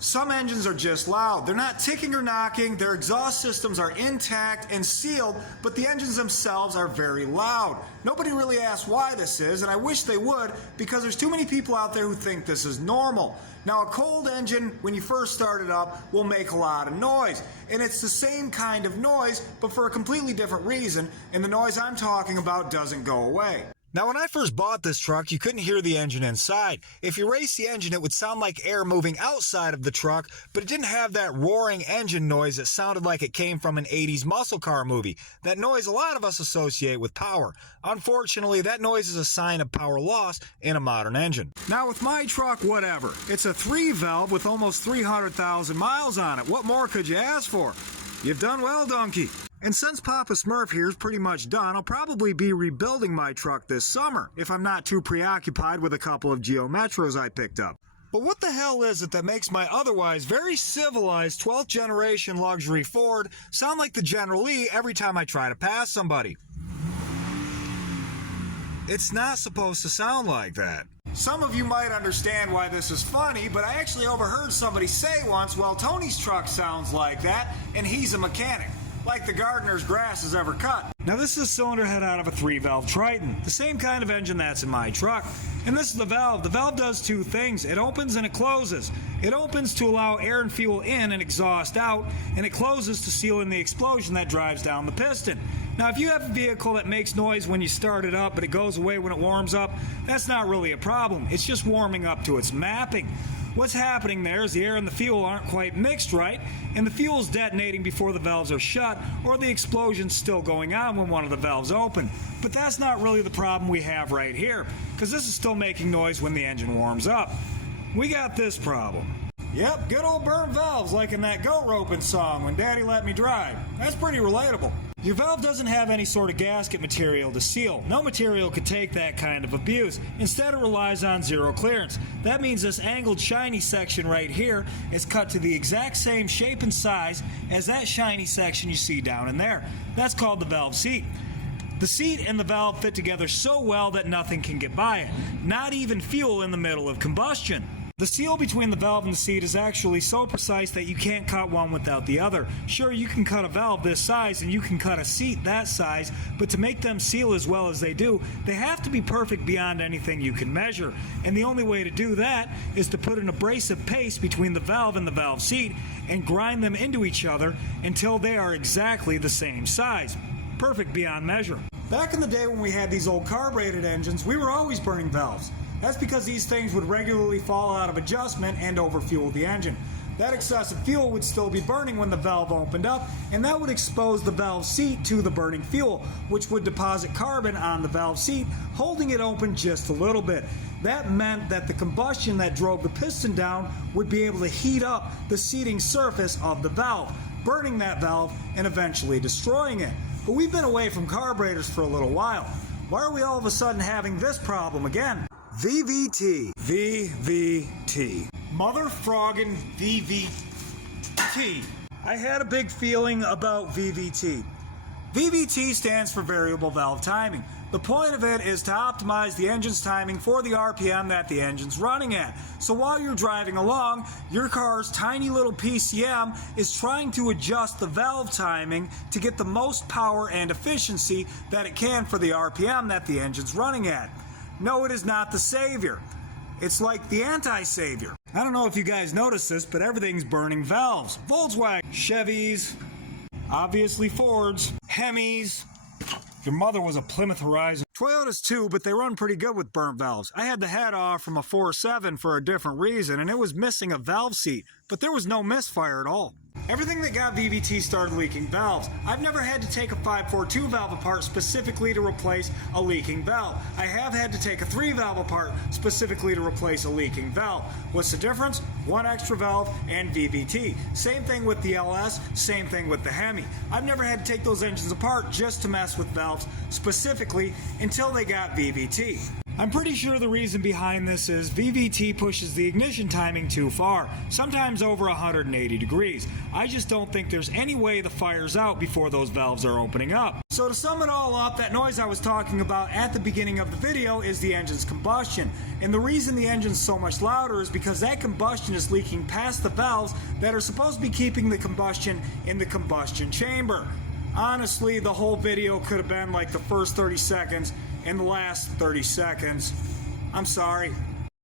Some engines are just loud. They're not ticking or knocking, their exhaust systems are intact and sealed, but the engines themselves are very loud. Nobody really asks why this is, and I wish they would, because there's too many people out there who think this is normal. Now, a cold engine, when you first start it up, will make a lot of noise. And it's the same kind of noise, but for a completely different reason, and the noise I'm talking about doesn't go away. Now, when I first bought this truck, you couldn't hear the engine inside. If you raced the engine, it would sound like air moving outside of the truck, but it didn't have that roaring engine noise that sounded like it came from an 80s muscle car movie. That noise a lot of us associate with power. Unfortunately, that noise is a sign of power loss in a modern engine. Now, with my truck, whatever. It's a 3-valve with almost 300,000 miles on it. What more could you ask for? You've done well, donkey. And since Papa Smurf here is pretty much done, I'll probably be rebuilding my truck this summer, if I'm not too preoccupied with a couple of Geo Metros I picked up. But what the hell is it that makes my otherwise very civilized 12th generation luxury Ford sound like the General Lee every time I try to pass somebody? It's not supposed to sound like that. Some of you might understand why this is funny, but I actually overheard somebody say once, well, Tony's truck sounds like that, and he's a mechanic. Like the gardener's grass is ever cut. Now this is a cylinder head out of a 3-valve Triton, the same kind of engine that's in my truck. And this is the valve. The valve does two things. It opens and it closes. It opens to allow air and fuel in and exhaust out, and it closes to seal in the explosion that drives down the piston. Now if you have a vehicle that makes noise when you start it up but it goes away when it warms up, that's not really a problem. It's just warming up to its mapping. What's happening there is the air and the fuel aren't quite mixed right, and the fuel's detonating before the valves are shut, or the explosion's still going on when one of the valves open. But that's not really the problem we have right here, because this is still making noise when the engine warms up. We got this problem. Yep, good old burnt valves like in that goat roping song, When Daddy Let Me Drive. That's pretty relatable. Your valve doesn't have any sort of gasket material to seal. No material could take that kind of abuse. Instead, it relies on zero clearance. That means this angled shiny section right here is cut to the exact same shape and size as that shiny section you see down in there. That's called the valve seat. The seat and the valve fit together so well that nothing can get by it, not even fuel in the middle of combustion. The seal between the valve and the seat is actually so precise that you can't cut one without the other. Sure, you can cut a valve this size and you can cut a seat that size, but to make them seal as well as they do, they have to be perfect beyond anything you can measure. And the only way to do that is to put an abrasive paste between the valve and the valve seat and grind them into each other until they are exactly the same size. Perfect beyond measure. Back in the day when we had these old carbureted engines, we were always burning valves. That's because these things would regularly fall out of adjustment and overfuel the engine. That excessive fuel would still be burning when the valve opened up, and that would expose the valve seat to the burning fuel, which would deposit carbon on the valve seat, holding it open just a little bit. That meant that the combustion that drove the piston down would be able to heat up the seating surface of the valve, burning that valve and eventually destroying it. But we've been away from carburetors for a little while. Why are we all of a sudden having this problem again? VVT. VVT. Mother froggin' VVT. I had a big feeling about VVT. VVT stands for variable valve timing. The point of it is to optimize the engine's timing for the RPM that the engine's running at. So while you're driving along, your car's tiny little PCM is trying to adjust the valve timing to get the most power and efficiency that it can for the RPM that the engine's running at. No, it is not the savior. It's like the anti-savior. I don't know if you guys noticed this, but everything's burning valves. Volkswagen, Chevys, obviously Fords, Hemis. Your mother was a Plymouth Horizon. Toyotas too, but they run pretty good with burnt valves. I had the head off from a 4.7 for a different reason, and it was missing a valve seat, but there was no misfire at all. Everything that got VVT started leaking valves. I've never had to take a 542 valve apart specifically to replace a leaking valve. I have had to take a 3 valve apart specifically to replace a leaking valve. What's the difference? One extra valve and VVT. Same thing with the LS, same thing with the Hemi. I've never had to take those engines apart just to mess with valves specifically until they got VVT. I'm pretty sure the reason behind this is VVT pushes the ignition timing too far, sometimes over 180 degrees. I just don't think there's any way the fire's out before those valves are opening up. So to sum it all up, that noise I was talking about at the beginning of the video is the engine's combustion. And the reason the engine's so much louder is because that combustion is leaking past the valves that are supposed to be keeping the combustion in the combustion chamber. Honestly, the whole video could have been like the first 30 seconds and the last 30 seconds. I'm sorry.